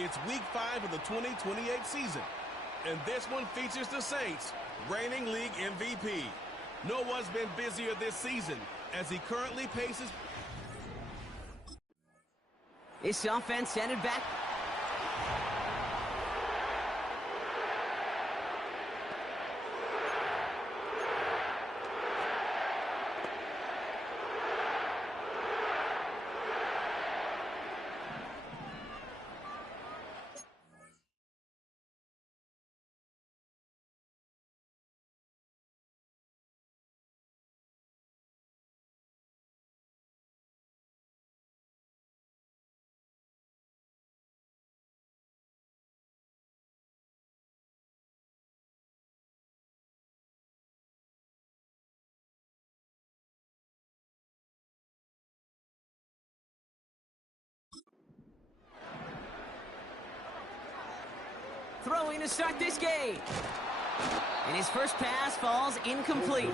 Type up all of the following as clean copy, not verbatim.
It's Week 5 of the 2028 season, and this one features the Saints, reigning league MVP. No one's been busier this season as he currently paces. This offense headed back. Throwing to start this game. And his first pass falls incomplete.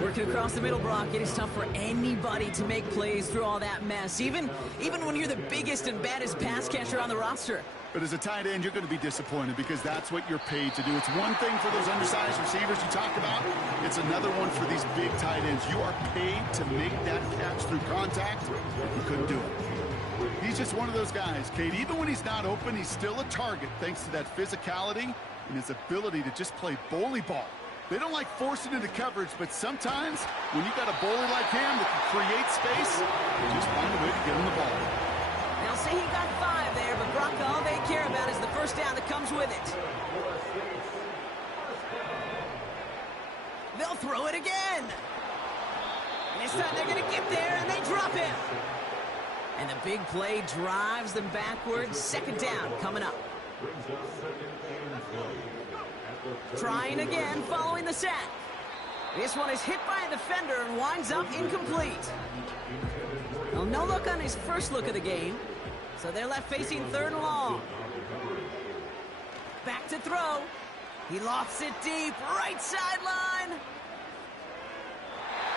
Working across the middle, Brock, it is tough for anybody to make plays through all that mess, even when you're the biggest and baddest pass catcher on the roster. But as a tight end, you're going to be disappointed because that's what you're paid to do. It's one thing for those undersized receivers you talk about. It's another one for these big tight ends. You are paid to make that catch through contact. You couldn't do it. He's just one of those guys, Kate. Even when he's not open, he's still a target thanks to that physicality and his ability to just play bully ball. They don't like forcing into coverage, but sometimes when you got a bully like him that can create space, you just find a way to get him the ball. They'll say he got 5 there, but Brock, all they care about is the first down that comes with it. They'll throw it again. And this time they're going to get there, and they drop him. And the big play drives them backwards. Second down coming up. Trying again following the sack. This one is hit by a defender and winds up incomplete. Well, no look on his first look of the game. So they're left facing 3rd and long. Back to throw. He lofts it deep, right sideline.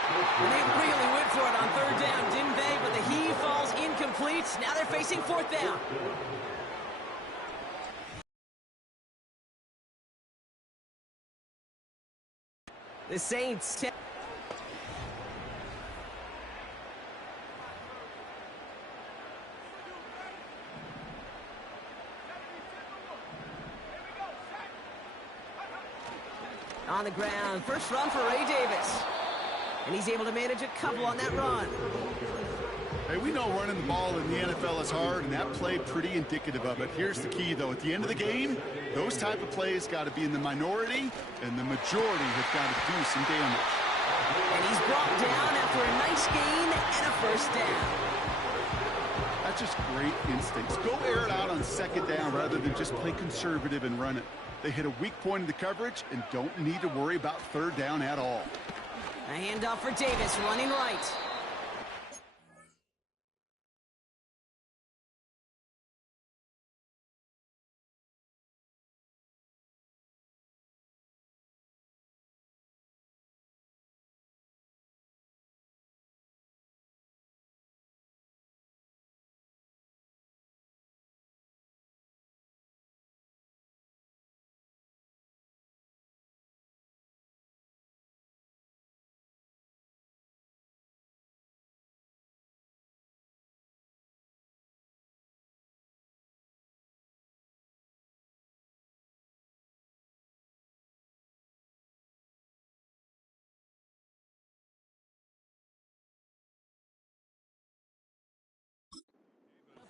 And they really went for it on 3rd down, didn't they? But the heave falls incomplete. Now they're facing 4th down. The Saints. On the ground, first run for Ray Davis. And he's able to manage a couple on that run. Hey, we know running the ball in the NFL is hard, and that play pretty indicative of it. Here's the key, though. At the end of the game, those type of plays got to be in the minority, and the majority have got to do some damage. And he's brought down after a nice gain and a first down. That's just great instincts. Go air it out on 2nd down rather than just play conservative and run it. They hit a weak point in the coverage and don't need to worry about 3rd down at all. A handoff for Davis, running right.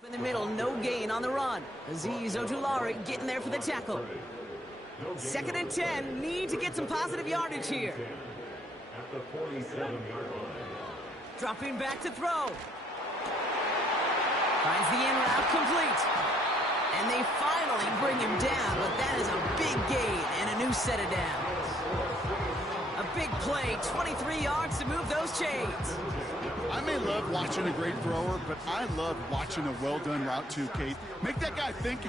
In the middle, no gain on the run. Azeez Ojulari getting there for the tackle. 2nd and 10, need to get some positive yardage here. Dropping back to throw. Finds the in route complete. And they finally bring him down, but that is a big gain and a new set of downs. A big play, 23 yards to move those chains. I may love watching a great thrower, but I love watching a well-done route too, Kate. Make that guy think.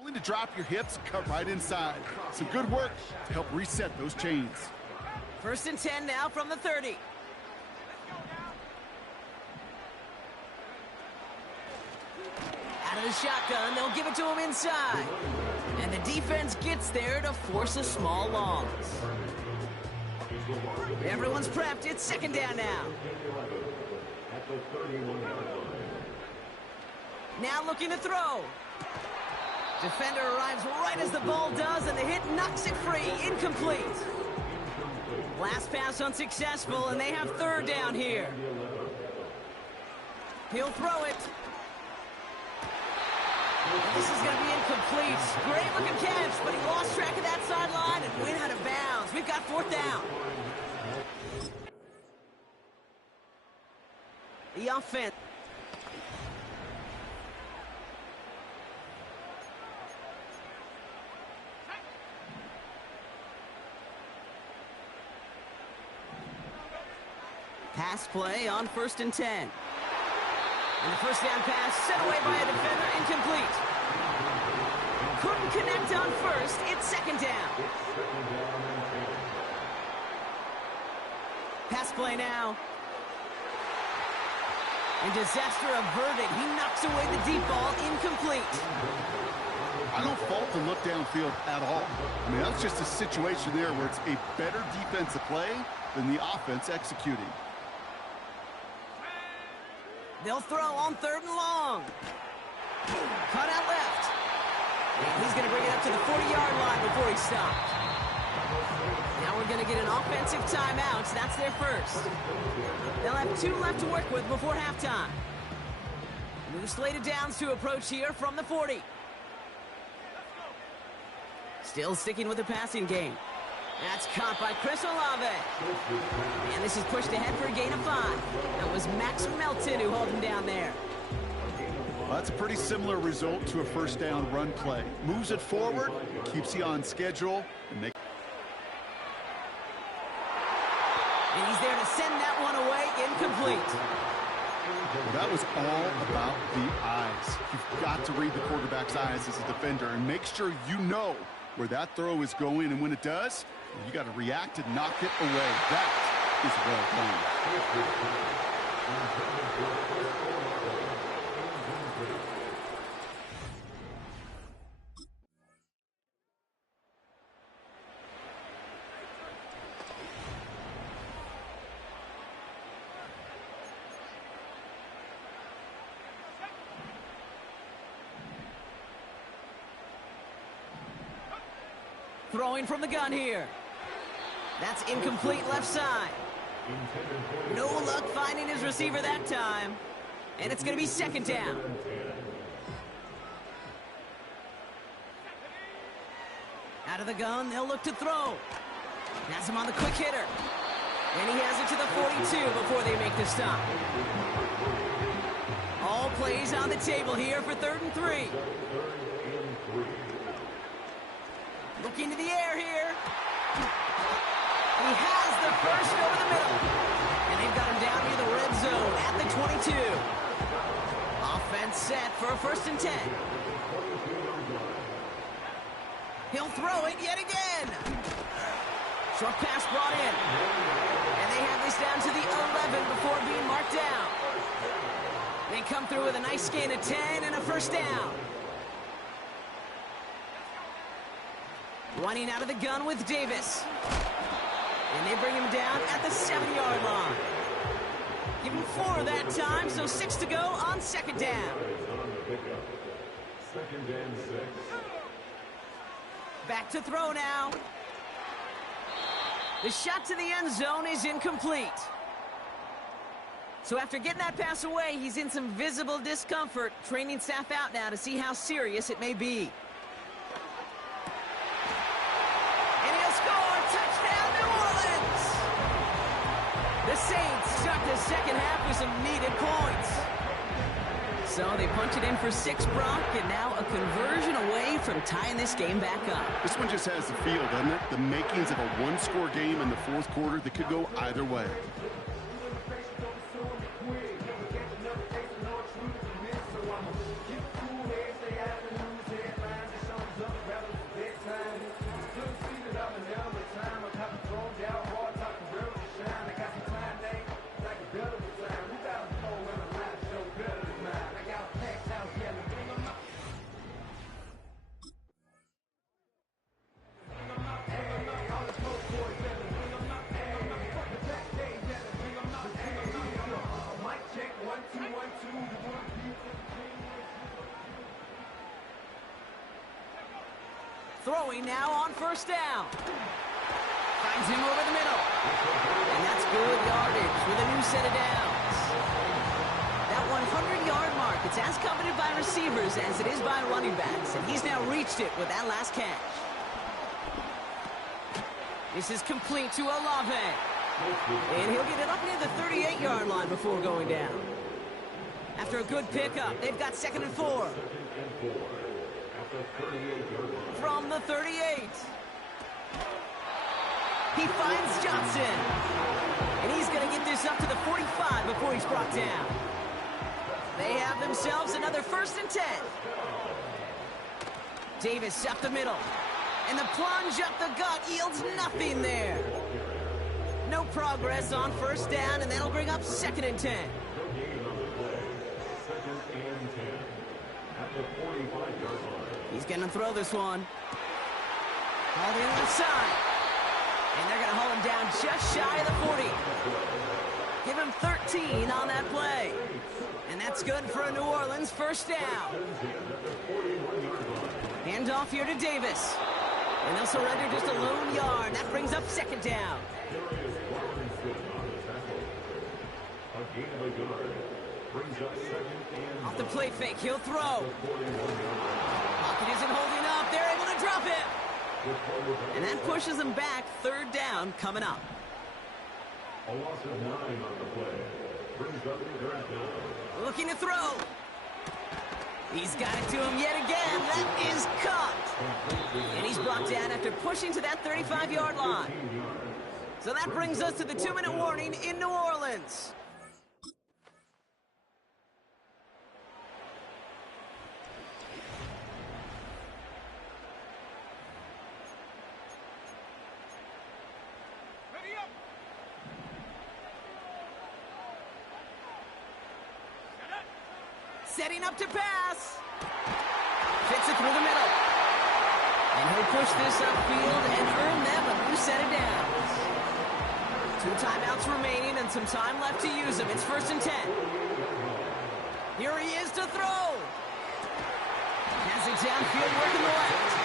Only to drop your hips, cut right inside. Some good work to help reset those chains. 1st and 10 now from the 30. of the shotgun, they'll give it to him inside. And the defense gets there to force a small loss. Everyone's prepped. It's second down now. Now looking to throw. Defender arrives right as the ball does, and the hit knocks it free. Incomplete. Last pass unsuccessful, and they have third down here. He'll throw it. And this is going to be incomplete. Great looking catch, but he lost track of that sideline and went out of bounds. We've got fourth down. The offense. Pass play on 1st and 10. And the first down pass set away by a defender, incomplete. Couldn't connect on first, it's second down. Pass play now. And disaster averted. He knocks away the deep ball, incomplete. I don't fault the look downfield at all. I mean, that's just a situation there where it's a better defensive play than the offense executing. They'll throw on 3rd and long. Cut out left. And he's going to bring it up to the 40-yard line before he stopped. Now we're going to get an offensive timeout. So that's their first. They'll have 2 left to work with before halftime. New slated downs to approach here from the 40. Still sticking with the passing game. That's caught by Chris Olave. And this is pushed ahead for a gain of 5. That was Max Melton who held him down there. Well, that's a pretty similar result to a first down run play. Moves it forward, keeps you on schedule. And he's there to send that one away, incomplete. Well, that was all about the eyes. You've got to read the quarterback's eyes as a defender and make sure you know where that throw is going, and when it does, you got to react and knock it away. That is well Throwing from the gun here. That's incomplete left side. No luck finding his receiver that time. And it's going to be second down. Out of the gun, they'll look to throw. Has him on the quick hitter. And he has it to the 42 before they make the stop. All plays on the table here for 3rd and 3. Looking to the air here. He has the first over the middle. And they've got him down near the red zone at the 22. Offense set for a 1st and 10. He'll throw it yet again. Short pass brought in. And they have this down to the 11 before being marked down. They come through with a nice gain of 10 and a first down. Running out of the gun with Davis. And they bring him down at the 7-yard line. Give him 4 that time, so 6 to go on second down. Back to throw now. The shot to the end zone is incomplete. So after getting that pass away, he's in some visible discomfort. Training staff out now to see how serious it may be. The Saints start the second half with some needed points. So they punch it in for 6, Brock, and now a conversion away from tying this game back up. This one just has the feel, doesn't it? The makings of a one-score game in the 4th quarter that could go either way. Throwing now on first down. Finds him over the middle. And that's good yardage with a new set of downs. That 100-yard mark, it's as coveted by receivers as it is by running backs. And he's now reached it with that last catch. This is complete to Olave. And he'll get it up near the 38-yard line before going down. After a good pickup, they've got 2nd and 4. From the 38. He finds Johnson. And he's going to get this up to the 45 before he's brought down. They have themselves another 1st and 10. Davis up the middle. And the plunge up the gut yields nothing there. No progress on first down, and that'll bring up 2nd and 10. He's going to throw this one. All the left side. And they're going to hold him down just shy of the 40. Give him 13 on that play. And that's good for a New Orleans 1st down. Handoff here to Davis. And they'll surrender just a lone yard. That brings up 2nd down. Off the play fake, he'll throw. Pocket isn't holding up. They're able to drop it. And that pushes them back. 3rd down coming up. A loss of 9 on the play. Brings up the 3rd down. Looking to throw. He's got it to him yet again. That is caught. And he's brought down after pushing to that 35-yard line. So that brings us to the 2-minute warning in New Orleans. Setting up to pass. Fits it through the middle. And he'll push this upfield and earn them a new set of downs. 2 timeouts remaining and some time left to use them. It's 1st and 10. Here he is to throw. Has it downfield working the left.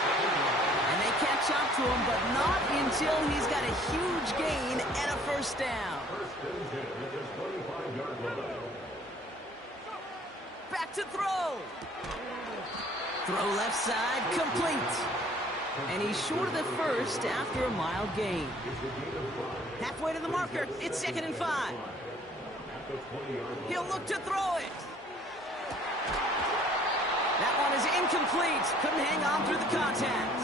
And they catch up to him, but not until he's got a huge gain and a 1st down. Back to throw. Throw left side, complete. And he's short of the 1st after a mild gain. Halfway to the marker, it's 2nd and 5. He'll look to throw it. That one is incomplete. Couldn't hang on through the contact.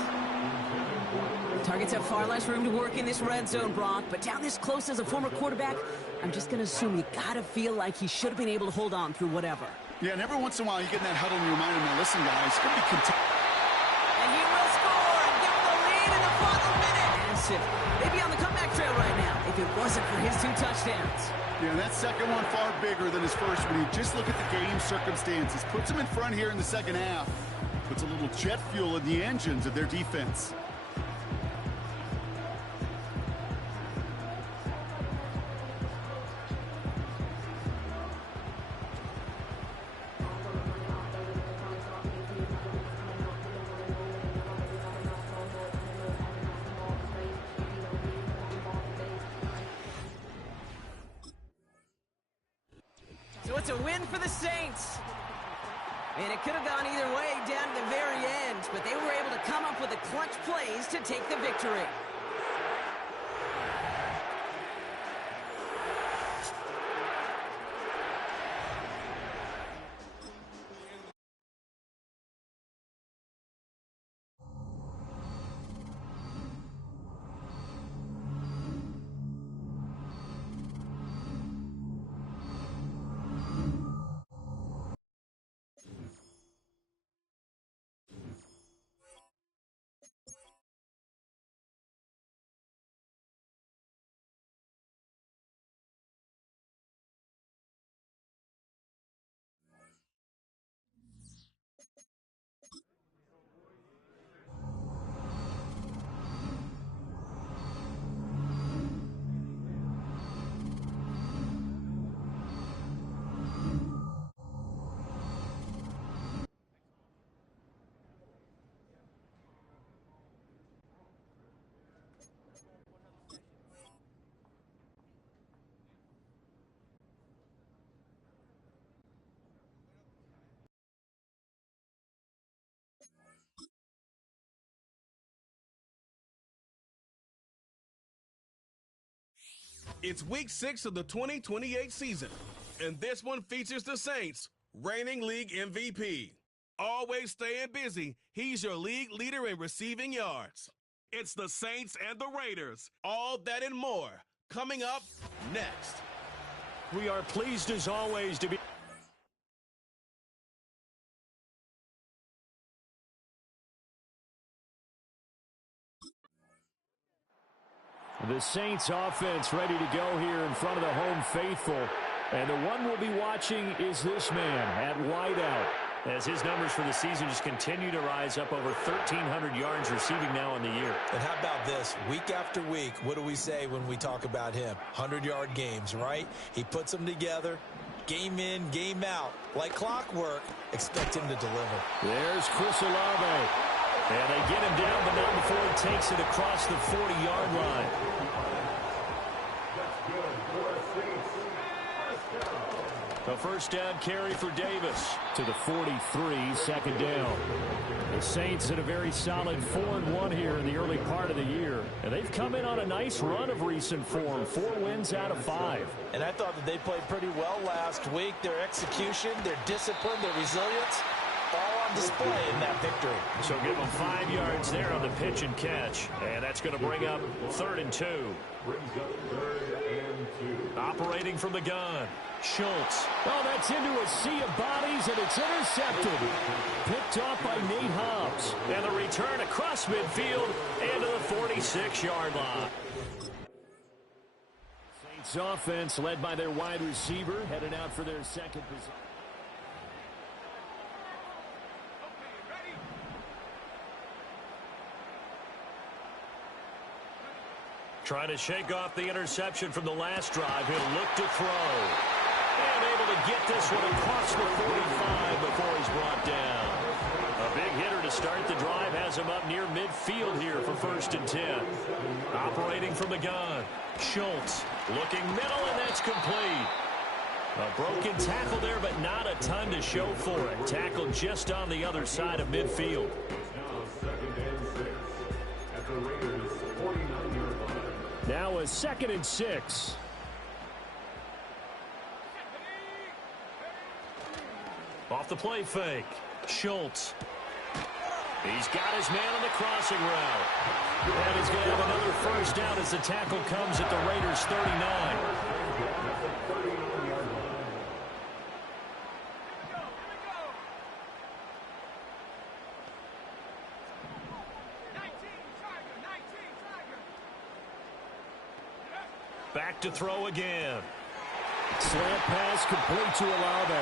Targets have far less room to work in this red zone, Brock, but down this close as a former quarterback, I'm just going to assume you got to feel like he should have been able to hold on through whatever. Yeah, and every once in a while you get in that huddle and you remind him, now listen, guys, it's going to be and he will score and give him the lead in the final minute. Massive. They'd be on the comeback trail right now if it wasn't for his 2 touchdowns. Yeah, and that second one far bigger than his first when you just look at the game circumstances. Puts him in front here in the second half. Puts a little jet fuel in the engines of their defense. So it's a win for the Saints. And it could have gone either way down to the very end, but they were able to come up with the clutch plays to take the victory. It's week 6 of the 2028 season, and this one features the Saints, reigning league MVP. Always staying busy, he's your league leader in receiving yards. It's the Saints and the Raiders. All that and more coming up next. We are pleased as always to be... The Saints offense ready to go here in front of the home faithful. And the one we'll be watching is this man at wideout. As his numbers for the season just continue to rise up, over 1,300 yards receiving now in the year. And how about this? Week after week, what do we say when we talk about him? 100-yard games, right? He puts them together, game in, game out. Like clockwork, expect him to deliver. There's Chris Olave. And they get him down, but not before he takes it across the 40-yard line. A first down carry for Davis. To the 43, second down. The Saints in a very solid 4-1 here in the early part of the year. And they've come in on a nice run of recent form. 4 wins out of 5. And I thought that they played pretty well last week. Their execution, their discipline, their resilience, all on display in that victory. So give them 5 yards there on the pitch and catch. And that's going to bring up 3rd and 2. Operating from the gun, Schultz. Oh, that's into a sea of bodies, and it's intercepted. Picked off by Nate Hobbs. And the return across midfield and to the 46-yard line. Saints offense led by their wide receiver, headed out for their second position. Trying to shake off the interception from the last drive. He'll look to throw. And able to get this one across the 45 before he's brought down. A big hitter to start the drive has him up near midfield here for 1st and 10. Operating from the gun, Schultz looking middle, and that's complete. A broken tackle there, but not a ton to show for it. Tackled just on the other side of midfield. Now a 2nd and 6. Off the play fake, Schultz. He's got his man on the crossing route. And he's going to have another first down as the tackle comes at the Raiders' 39. Back to throw again. Slant pass complete to Olave.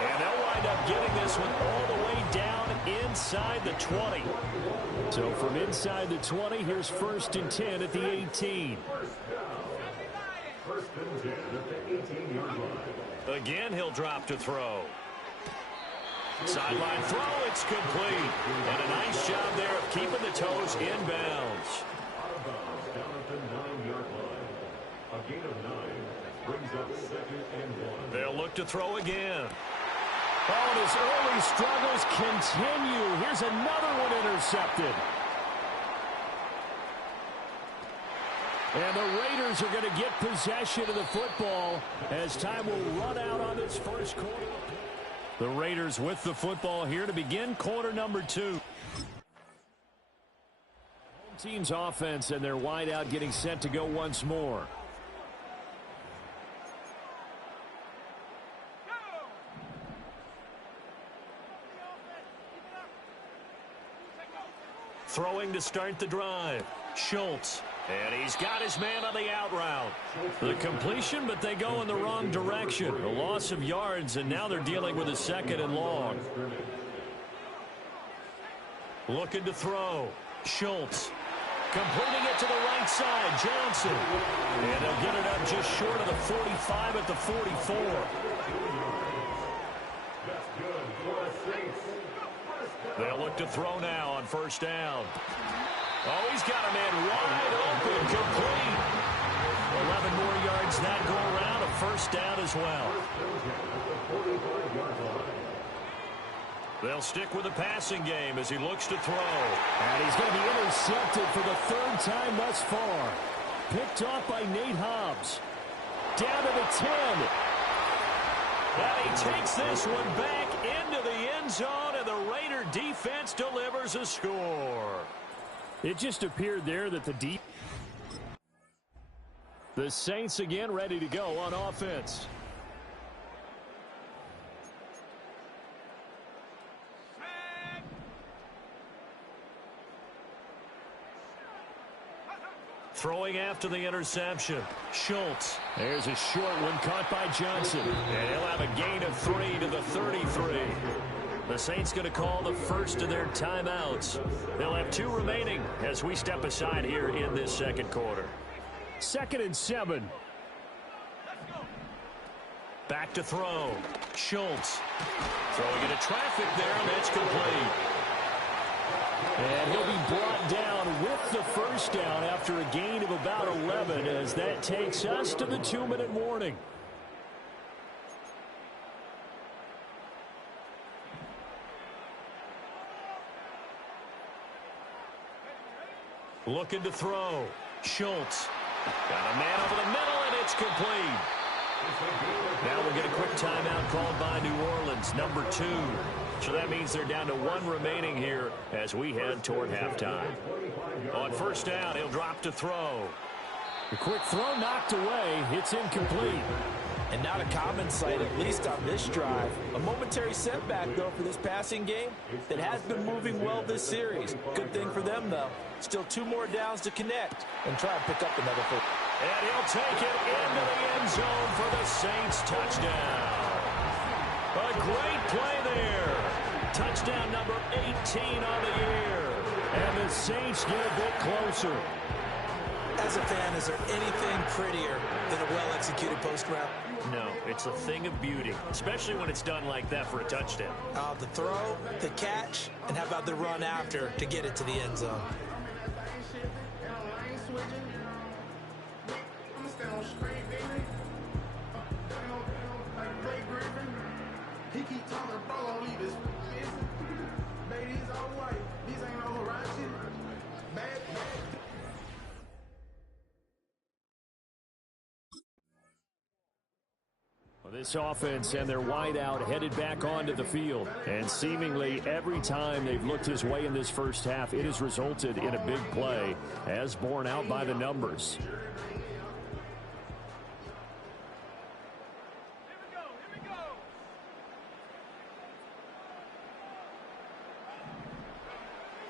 And they'll wind up getting this one all the way down inside the 20. So from inside the 20, here's 1st and 10 at the 18. Again, he'll drop to throw. Sideline throw, it's complete. And a nice job there of keeping the toes inbounds. A gain of 9 brings up 2nd and 1. They'll look to throw again. Oh, and his early struggles continue. Here's another one intercepted. And the Raiders are going to get possession of the football as time will run out on this first quarter. The Raiders with the football here to begin quarter number 2. Home team's offense and their wideout getting set to go once more. Throwing to start the drive, Schultz. And he's got his man on the out route. The completion, but they go in the wrong direction. A loss of yards, and now they're dealing with a 2nd and long. Looking to throw, Schultz. Completing it to the right side, Johnson. And they'll get it up just short of the 45 at the 44. They'll look to throw now on 1st down. Oh, he's got a man wide open, complete. 11 more yards that go around, a 1st down as well. They'll stick with the passing game as he looks to throw. And he's going to be intercepted for the 3rd time thus far. picked off by Nate Hobbs. Down to the 10. And he takes this one back into the end zone, and the Raider defense delivers a score. It just appeared there that the Saints again ready to go on offense. Throwing after the interception, Schultz. There's a short one caught by Johnson. And he'll have a gain of 3 to the 33. The Saints going to call the first of their timeouts. They'll have 2 remaining as we step aside here in this second quarter. 2nd and 7. Back to throw. Schultz. Throwing into traffic there, and that's complete. And he'll be brought down with the first down after a gain of about 11 as that takes us to the 2-minute warning. Looking to throw. Schultz. Got a man over the middle, and it's complete. Now we'll get a quick timeout called by New Orleans, number 2. So that means they're down to 1 remaining here as we head toward halftime. On first down, he'll drop to throw. The quick throw knocked away. It's incomplete. And not a common sight, at least on this drive. A momentary setback, though, for this passing game that has been moving well this series. Good thing for them, though. Still 2 more downs to connect and try and pick up another foot. And he'll take it into the end zone for the Saints touchdown. A great play there. Touchdown number 18 on the year. And the Saints get a bit closer. As a fan, is there anything prettier than a well-executed post route? No, it's a thing of beauty, especially when it's done like that for a touchdown. The throw, the catch, and how about the run after to get it to the end zone? He keep talking, bro, don't leave his business. Baby, he's all white. These ain't no horizon. Bad. Well, this offense and their wideout headed back onto the field. And seemingly every time they've looked his way in this first half, it has resulted in a big play, as borne out by the numbers.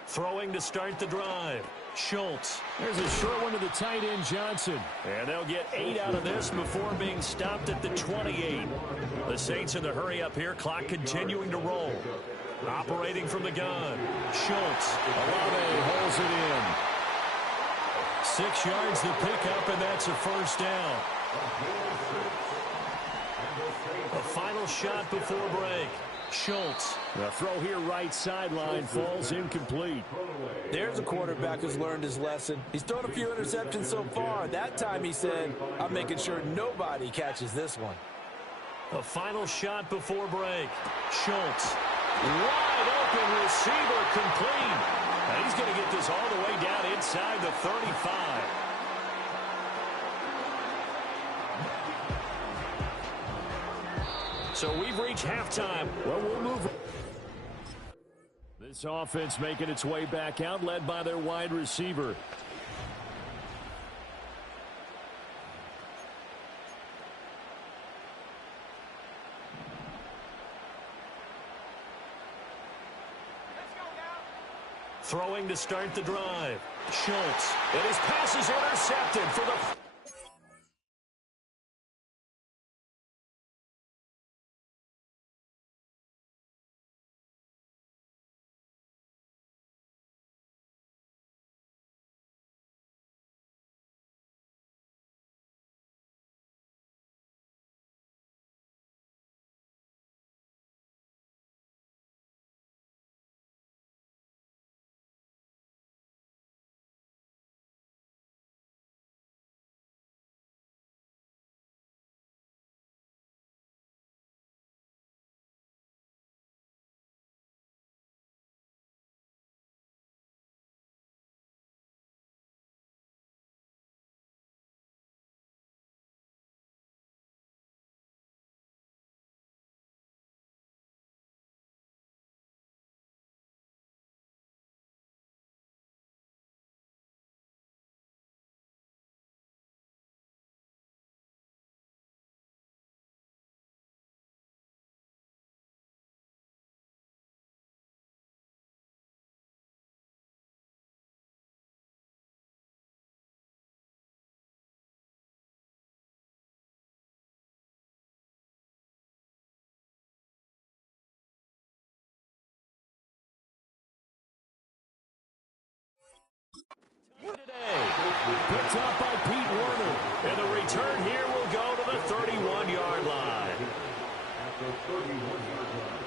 Throwing to start the drive. Schultz. There's a short one to the tight end, Johnson. And they'll get 8 out of this before being stopped at the 28. The Saints in the hurry up here. Clock continuing to roll. Operating from the gun. Schultz. Olave holds it in. 6 yards to pick up, and that's a first down. A final shot before break. Schultz. The throw here right sideline falls incomplete. There's a quarterback who's learned his lesson. He's thrown a few interceptions so far. That time he said, I'm making sure nobody catches this one. A final shot before break. Schultz. Wide open receiver complete. And he's going to get this all the way down inside the 35. So we've reached halftime. Well, we'll move. This offense making its way back out, led by their wide receiver. Throwing to start the drive. Schultz. And his pass is intercepted for the Picked up by Pete Werner. And the return here will go to the 31-yard line. At the 31-yard line.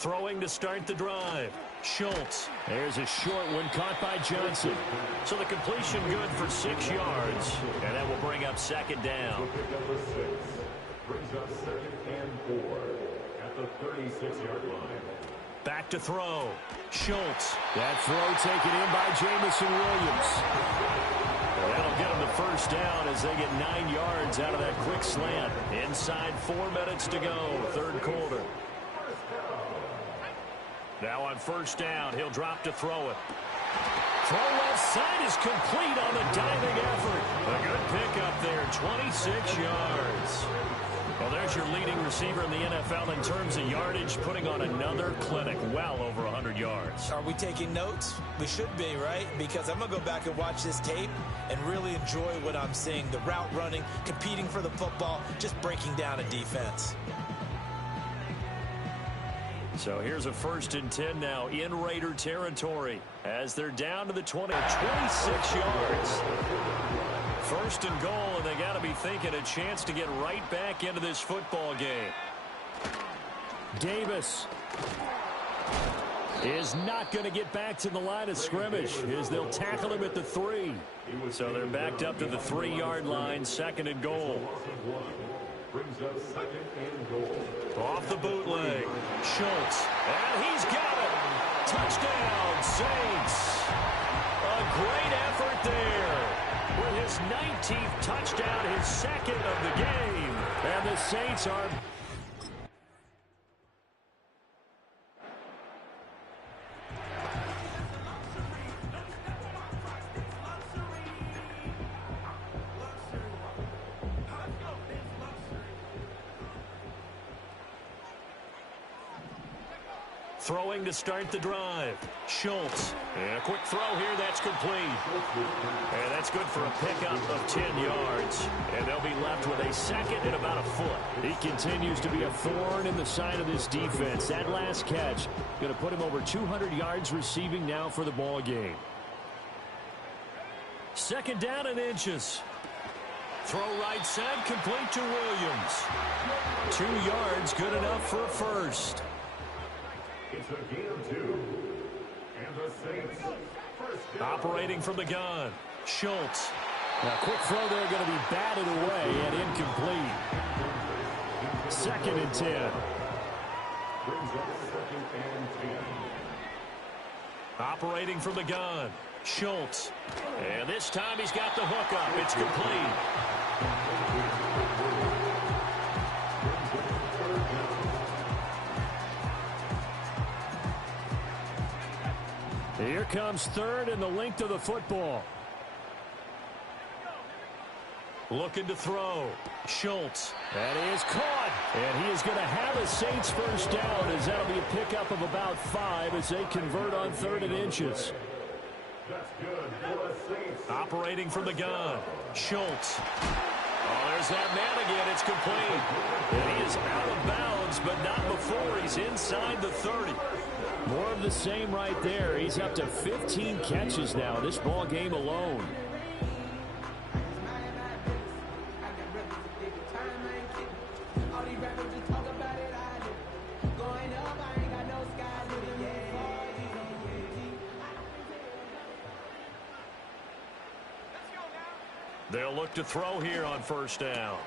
Throwing to start the drive. Schultz. There's a short one caught by Johnson. So the completion good for 6 yards. And that will bring up second down. Pick up the 6. Brings up 2nd and 4 at the 36-yard line. Back to throw. Schultz. That throw taken in by Jamison Williams. That'll get them the first down as they get 9 yards out of that quick slant. Inside 4 minutes to go, third quarter. Now on first down, he'll drop to throw it. Throw left side is complete on the diving effort. A good pickup there, 26 yards. Well, there's your leading receiver in the NFL in terms of yardage, putting on another clinic, well over 100 yards. Are we taking notes? We should be, right? Because I'm going to go back and watch this tape and really enjoy what I'm seeing. The route running, competing for the football, just breaking down a defense. So here's a 1st and 10 now in Raider territory as they're down to the 20, 26 yards. 1st and goal, and they got to be thinking a chance to get right back into this football game. Davis is not going to get back to the line of scrimmage as they'll tackle him at the 3. So they're backed up to the 3-yard line, 2nd and goal. Brings up 2nd and goal. Off the bootleg, Schultz, and he's got it. Touchdown, Saints. A great effort there. With his 19th touchdown, his 2nd of the game. And the Saints are... Throwing to start the drive. Schultz. And a quick throw here. That's complete. And that's good for a pickup of 10 yards. And they'll be left with a 2nd and about a foot. He continues to be a thorn in the side of this defense. That last catch going to put him over 200 yards receiving now for the ball game. 2nd down and inches. Throw right side, complete to Williams. 2 yards, good enough for a first. It's a gain of 2. And the Saints first down. Operating from the gun. Schultz. Now, quick throw there going to be batted away and incomplete. 2nd and 10. Brings up 2nd and 10. Operating from the gun. Schultz. And this time he's got the hook up. It's complete. Here comes 3rd and the length of the football. Looking to throw. Schultz. That is caught. And he is going to have a Saints first down as that'll be a pickup of about 5 as they convert on 3rd and inches. That's good for the Saints. Operating from the gun. Schultz. Oh, there's that man again. It's complete. And he is out of bounds, but not before he's inside the 30. More of the same right there. He's up to 15 catches now in this ball game alone. They'll look to throw here on first down.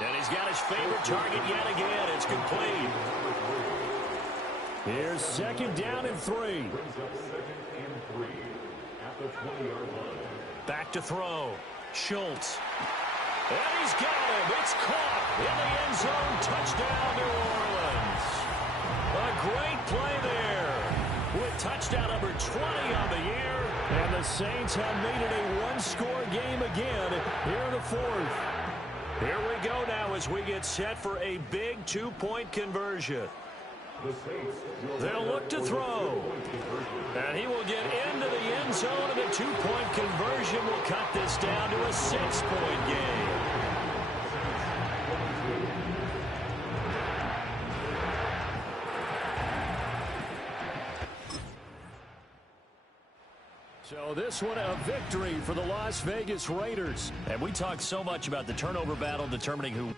And he's got his favorite target yet again. It's complete. Here's 2nd down and 3. Brings up 2nd and 3 at the 20-yard line. Back to throw. Schultz. And he's got him. It's caught in the end zone. Touchdown, New Orleans. A great play there with touchdown number 20 on the year. And the Saints have made it a one-score game again here in the 4th. Here we go now as we get set for a big two-point conversion. They'll look to throw. And he will get into the end zone, and the two-point conversion will cut this down to a 6-point game. So this one a victory for the Las Vegas Raiders. And we talked so much about the turnover battle determining who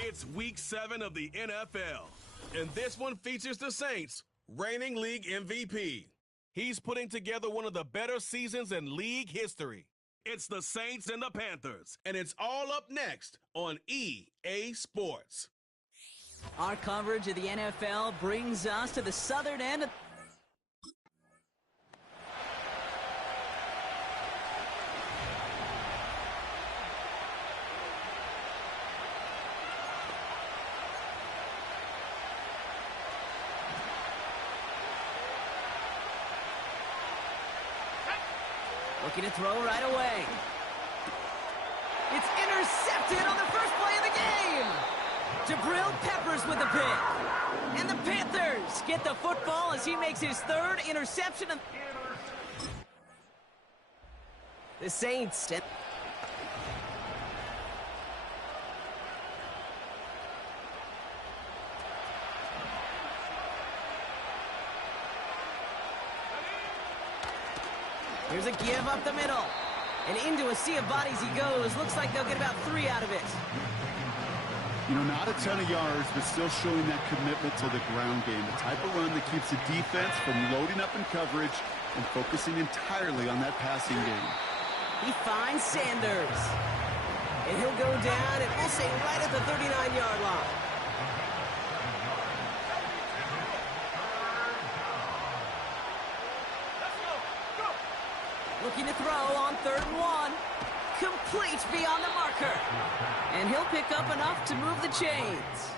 It's Week 7 of the NFL, and this one features the Saints, reigning league MVP. He's putting together one of the better seasons in league history. It's the Saints and the Panthers, and it's all up next on EA Sports. Our coverage of the NFL brings us to the southern end of... Looking to throw right away. It's intercepted on the first play of the game. Jabril Peppers with the pick. And the Panthers get the football as he makes his third interception. The Saints... Here's a give up the middle. And into a sea of bodies he goes. Looks like they'll get about 3 out of it. You know, not a ton of yards, but still showing that commitment to the ground game. The type of run that keeps the defense from loading up in coverage and focusing entirely on that passing game. He finds Sanders. And he'll go down, and we'll say right at the 39-yard line. Looking to throw on 3rd and 1. Complete beyond the marker. And he'll pick up enough to move the chains.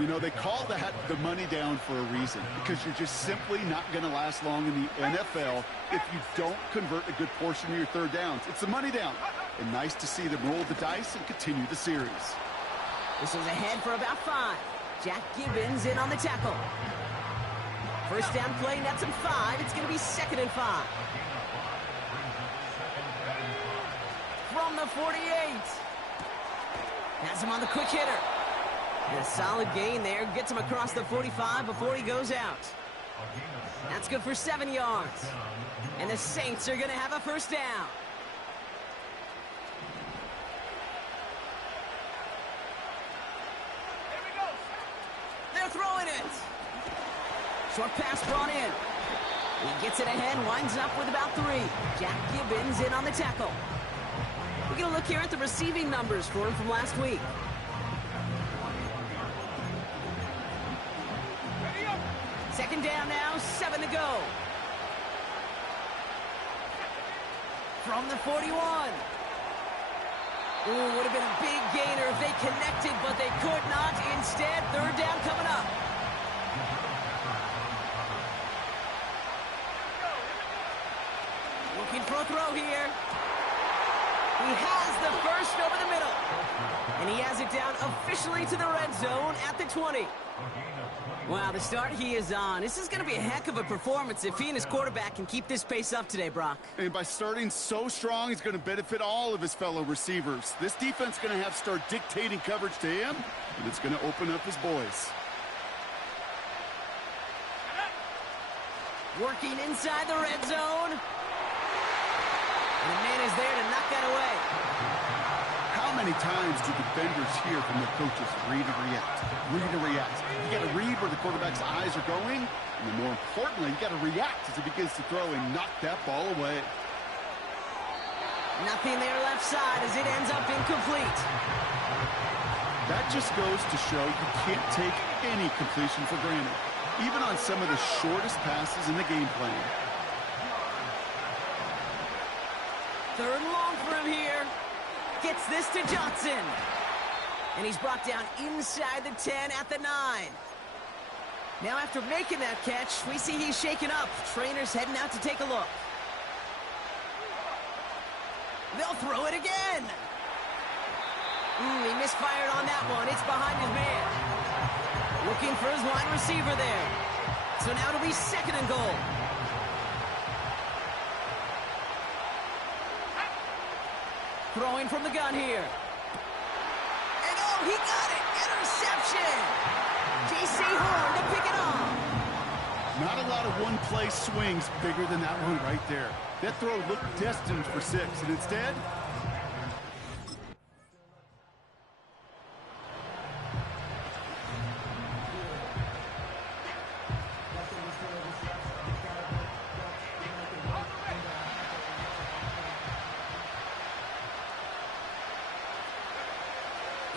You know, they call that the money down for a reason, because you're just simply not going to last long in the NFL if you don't convert a good portion of your 3rd downs. It's the money down. And nice to see them roll the dice and continue the series. This is ahead for about 5. Jack Gibbons in on the tackle. First down play, nets him 5. It's going to be 2nd and 5. From the 48. Has him on the quick hitter. And a solid gain there. Gets him across the 45 before he goes out. That's good for 7 yards. And the Saints are going to have a first down. They're throwing it. Short pass brought in. He gets it ahead, winds up with about 3. Jack Gibbons in on the tackle. We're going to look here at the receiving numbers for him from last week. Second down now, 7 to go. From the 41. Ooh, would have been a big gainer if they connected, but they could not. Instead, 3rd down coming up. Looking for a throw here. He has the first over the middle. And he has it down officially to the red zone at the 20. Wow, the start he is on. This is going to be a heck of a performance if he and his quarterback can keep this pace up today, Brock. And by starting so strong, he's going to benefit all of his fellow receivers. This defense is going to have to start dictating coverage to him, and it's going to open up his boys. Working inside the red zone. And the man is there to knock that away. How many times do defenders hear from their coaches, read and react, read and react? You got to read where the quarterback's eyes are going, and then more importantly, you got to react as he begins to throw and knock that ball away. Nothing there left side as it ends up incomplete. That just goes to show you can't take any completion for granted, even on some of the shortest passes in the game plan. 3rd and long for him here. Gets this to Johnson. And he's brought down inside the 10 at the 9. Now after making that catch, we see he's shaken up. Trainer's heading out to take a look. They'll throw it again. He misfired on that one. It's behind his man. Looking for his wide receiver there. So now it'll be 2nd and goal. Throwing from the gun here. And oh, he got it! Interception! J.C. Horn to pick it off. Not a lot of one-play swings bigger than that one right there. That throw looked destined for 6, and instead...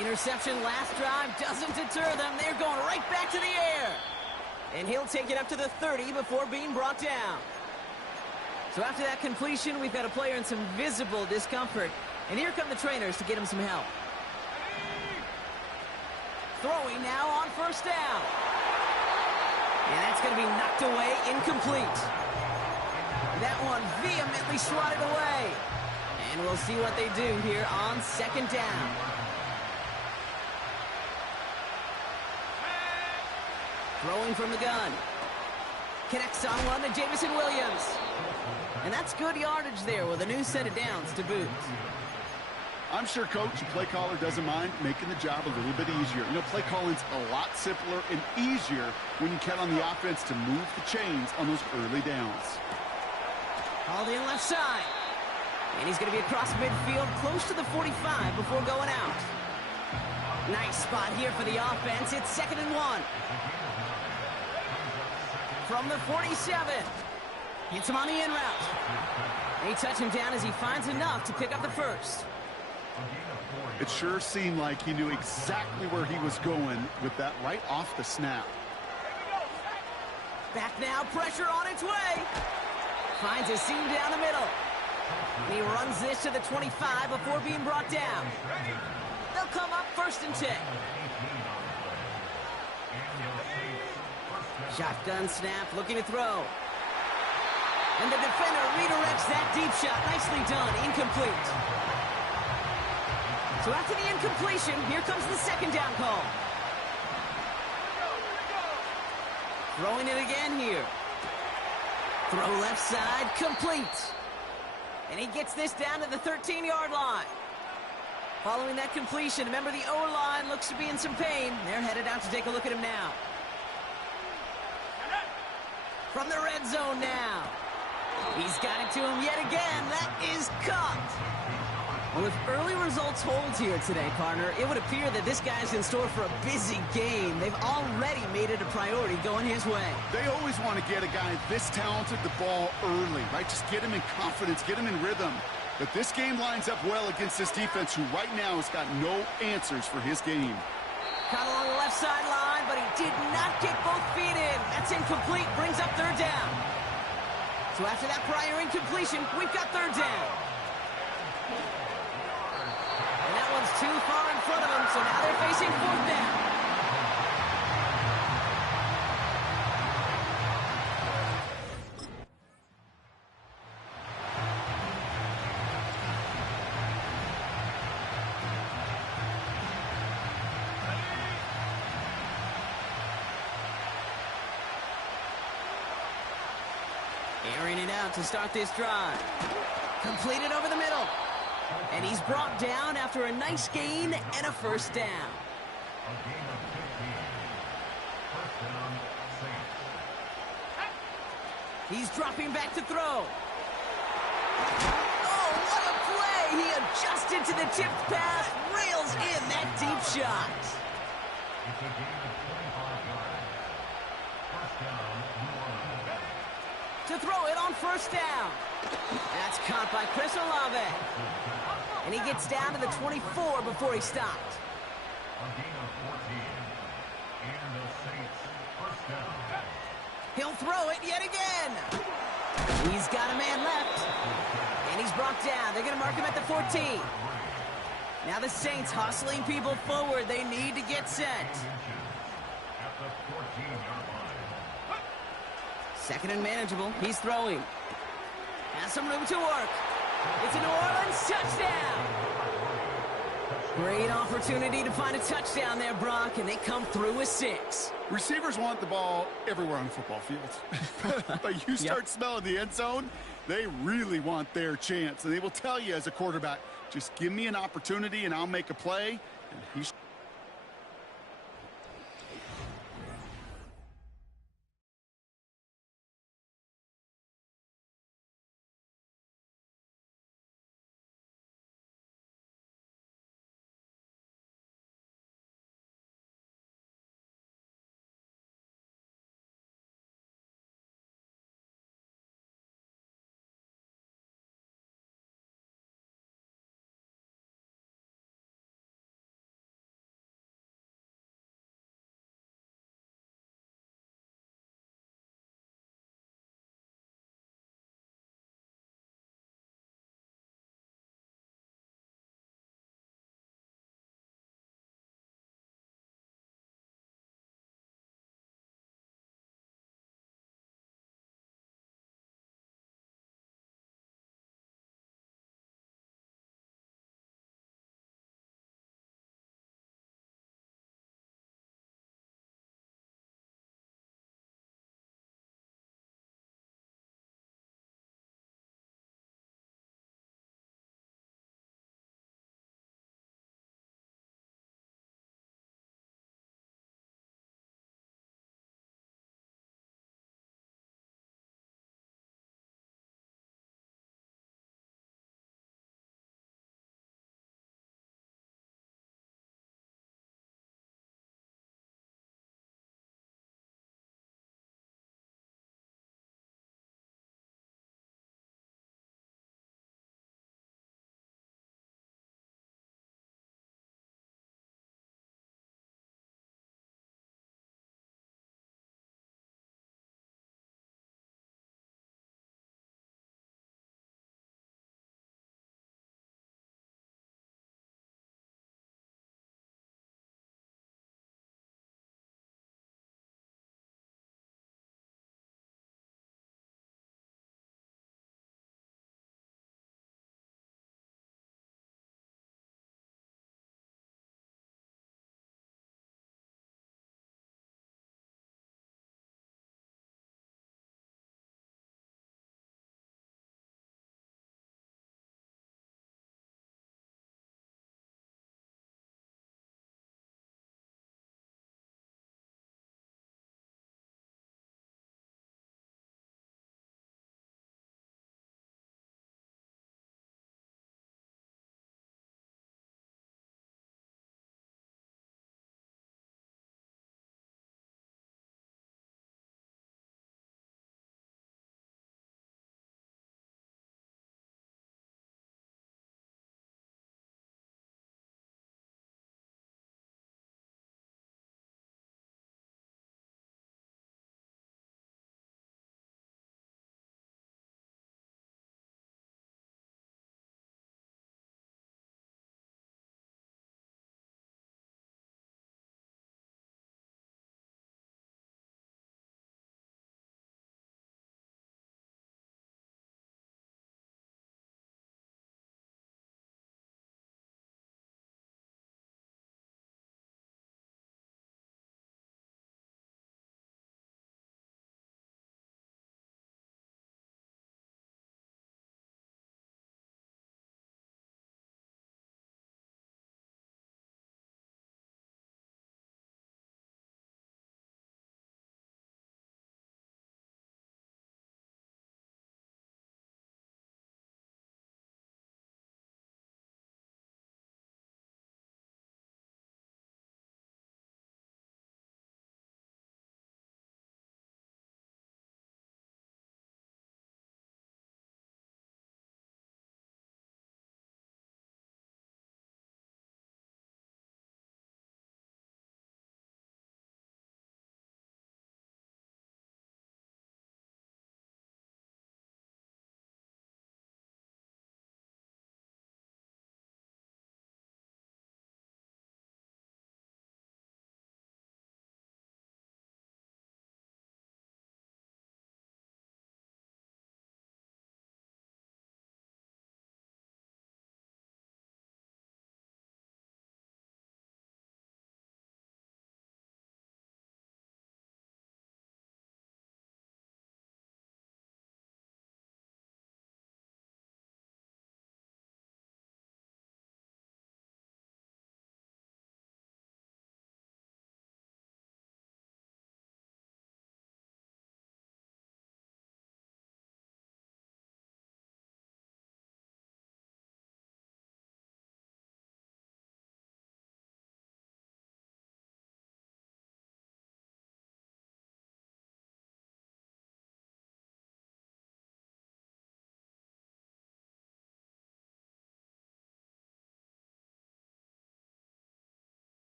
Interception last drive doesn't deter them. They're going right back to the air. And he'll take it up to the 30 before being brought down. So after that completion, we've got a player in some visible discomfort. And here come the trainers to get him some help. Throwing now on first down. And that's going to be knocked away, incomplete. That one vehemently swatted away. And we'll see what they do here on second down. Throwing from the gun. Connects on one to Jameson Williams. And that's good yardage there with a new set of downs to boot. I'm sure coach and play caller doesn't mind making the job a little bit easier. You know, play calling's a lot simpler and easier when you count on the offense to move the chains on those early downs. Hauled in left side. And he's going to be across midfield close to the 45 before going out. Nice spot here for the offense. It's 2nd and 1. From the 47. Hits him on the in route. They touch him down as he finds enough to pick up the first. It sure seemed like he knew exactly where he was going with that right off the snap. Back now, pressure on its way. Finds a seam down the middle. And he runs this to the 25 before being brought down. They'll come up 1st and 10. Shotgun snap, looking to throw. And the defender redirects that deep shot. Nicely done, incomplete. So after the incompletion, here comes the 2nd down call. Throwing it again here. Throw left side, complete. And he gets this down to the 13-yard line. Following that completion, remember the O-line looks to be in some pain. They're headed out to take a look at him now. From the red zone now. He's got it to him yet again. That is caught. Well, if early results hold here today, partner, it would appear that this guy's in store for a busy game. They've already made it a priority going his way. They always want to get a guy this talented the ball early, right? Just get him in confidence, get him in rhythm. But this game lines up well against this defense, who right now has got no answers for his game. Caught along the left sideline, but he did not get both feet in. That's incomplete, brings up 3rd down. So after that prior incompletion, we've got 3rd down. And that one's too far in front of them, so now they're facing 4th down. Airing it out to start this drive. Completed over the middle. And he's brought down after a nice gain and a 1st down. He's dropping back to throw. Oh, what a play! He adjusted to the tipped pass, rails in that deep shot. To throw it on 1st down. That's caught by Chris Olave. And he gets down to the 24 before he stopped. He'll throw it yet again. He's got a man left. And he's brought down. They're going to mark him at the 14. Now the Saints hustling people forward. They need to get set. 2nd and manageable. He's throwing. Has some room to work. It's a New Orleans touchdown. Great opportunity to find a touchdown there, Brock, and they come through with 6. Receivers want the ball everywhere on the football field. But you start smelling the end zone, they really want their chance. And they will tell you as a quarterback, just give me an opportunity and I'll make a play. And he's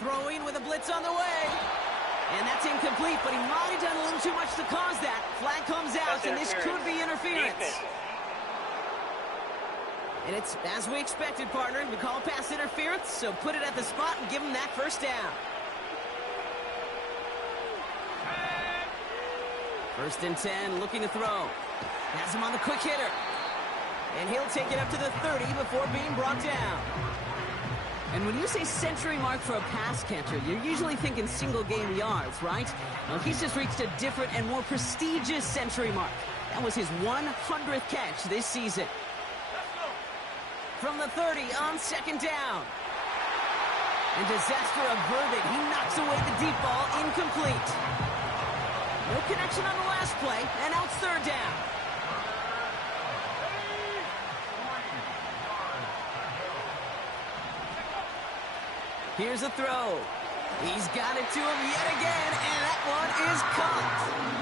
Throwing with a blitz on the way. And that's incomplete, but he might have done a little too much to cause that. Flag comes out, and this could be interference. And it's as we expected, partner. We call pass interference, so put it at the spot and give him that first down. First and 10, looking to throw. Has him on the quick hitter. And he'll take it up to the 30 before being brought down. And when you say century mark for a pass catcher, you're usually thinking single-game yards, right? Well, he's just reached a different and more prestigious century mark. That was his 100th catch this season. From the 30 on second down. And disaster averted. He knocks away the deep ball, incomplete. No connection on the last play, and now it's third down. Here's a throw. He's got it to him yet again, and that one is caught.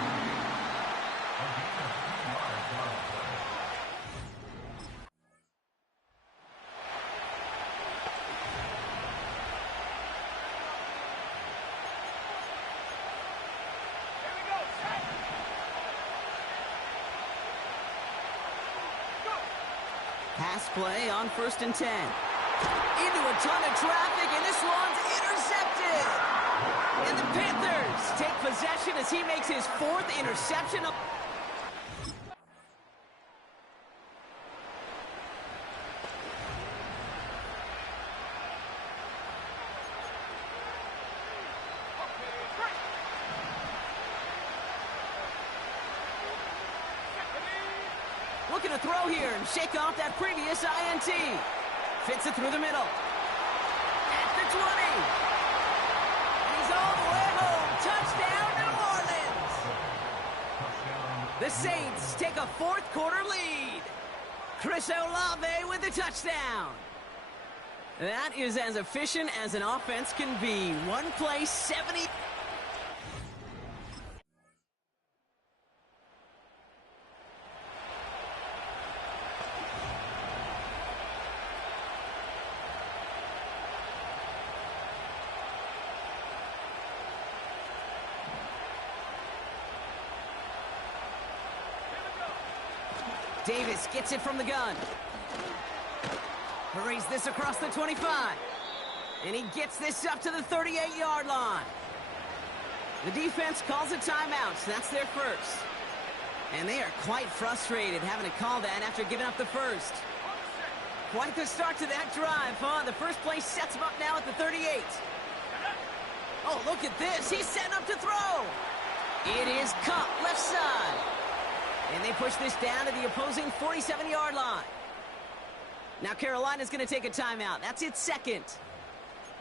Pass play on first and 10. Into a ton of traffic, and this one's intercepted. And the Panthers take possession as he makes his fourth interception. Looking to throw here and shake off that previous INT. Fits it through the middle. At the 20. He's all the way home. Touchdown, New Orleans. The Saints take a fourth quarter lead. Chris Olave with the touchdown. That is as efficient as an offense can be. One play, 70. Davis gets it from the gun. Hurries this across the 25. And he gets this up to the 38-yard line. The defense calls a timeout, so that's their first. And they are quite frustrated having to call that after giving up the first. Quite the start to that drive, huh? The first play sets him up now at the 38. Oh, look at this. He's setting up to throw. It is Kupp, left side. And they push this down to the opposing 47-yard line. Now Carolina's going to take a timeout. That's its second.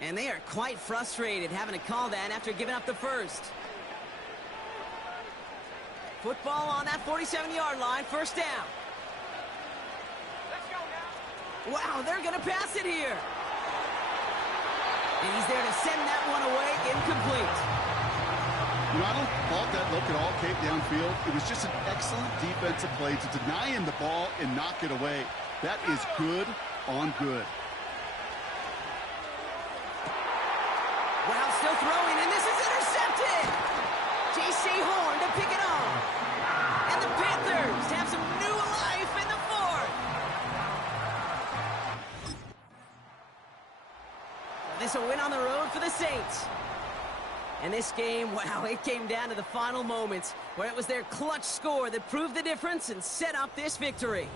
And they are quite frustrated having to call that after giving up the first. Football on that 47-yard line, first down. Wow, they're going to pass it here. And he's there to send that one away, incomplete. You know, I don't fault that look at all, Kate, downfield. It was just an excellent defensive play to deny him the ball and knock it away. That is good on good. Wow, still throwing, and this is intercepted. J.C. Horn to pick it off. And the Panthers have some new life in the fourth. This a win on the road for the Saints. And this game, wow, it came down to the final moments where it was their clutch score that proved the difference and set up this victory.